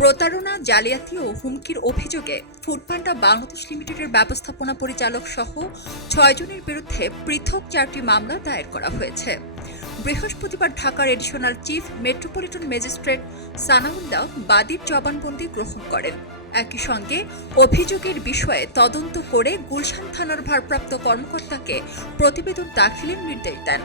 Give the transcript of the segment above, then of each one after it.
প্রতারণা, জালিয়াতি ও হুমকির অভিযোগে ফুডপান্ডা বাংলাদেশ লিমিটেডের ব্যবস্থাপনা পরিচালক সহ ছয়জনের বিরুদ্ধে পৃথক চারটি মামলা দায়ের করা হয়েছে। বৃহস্পতিবার ঢাকার additional chief metropolitan magistrate Sanaullah বাদীর জবানবন্দি গ্রহণ করেন। একই সঙ্গে অভিযোগের বিষয়ে তদন্ত করে গুলশান থানার ভারপ্রাপ্ত কর্মকর্তাকে প্রতিবেদন দাখিলের নির্দেশ দেন।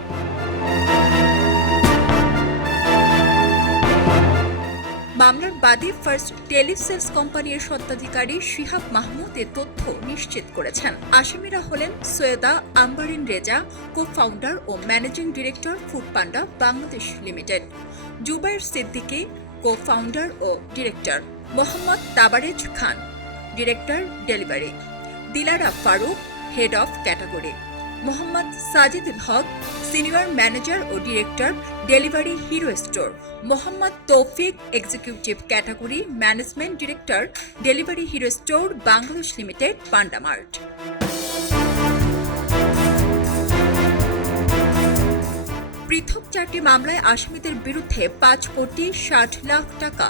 মামলার বাদী ফার্স্ট টেলিসেলস কোম্পানির স্বত্বাধিকারী শিহাব মাহমুদ এ তথ্য নিশ্চিত করেছেন। আসামিরা হলেন Syeda আম্বারিন Reza co founder O managing director Foodpanda Bangladesh limited. Zubair Siddiqui co founder O director Mohammad Tabarez Khan director delivery Dilara Farooq head of category Mohammad Sajidul Haque, senior manager O director, Delivery Hero store. Mohammad Toufiq executive category management director, Delivery Hero store, Bangladesh limited, Pandamart. পৃথক চারটি মামলায় আসামিদের বিরুদ্ধে পাঁচ কোটি ষাট লাখ টাকা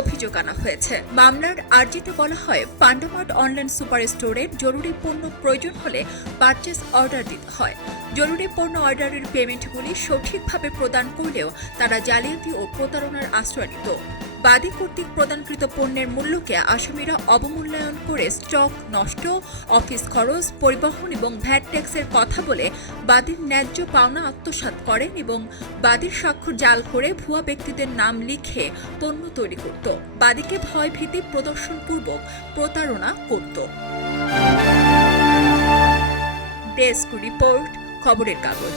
অভিযোগ আনা হয়েছে। মামলার আর্জিতে বলা হয়, পান্ডামার্ট অনলাইন সুপার স্টোরে জরুরি পণ্য প্রয়োজন হলে পারচেস অর্ডার দিতে হয়। জরুরি পণ্য অর্ডারের পেমেন্টগুলি সঠিকভাবে প্রদান করলেও তারা জালিয়াতি ও প্রতারণার আশ্রয় নিত। বাদী কর্তৃক প্রদানকৃত পণ্যের মূল্যকে আসামিরা অবমূল্যায়ন করে স্টক নষ্ট, অফিস খরচ, পরিবহন এবং ভ্যাট ট্যাক্সের কথা বলে বাদীর ন্যায্য পাওনা আত্মসাৎ করেন এবং বাদীর স্বাক্ষর জাল করে ভুয়া ব্যক্তিদের নাম লিখে পণ্য তৈরি করত। বাদীকে ভয় ভীতি প্রদর্শনপূর্বক প্রতারণা করত। ডেস্ক রিপোর্ট, খবরের কাগজ।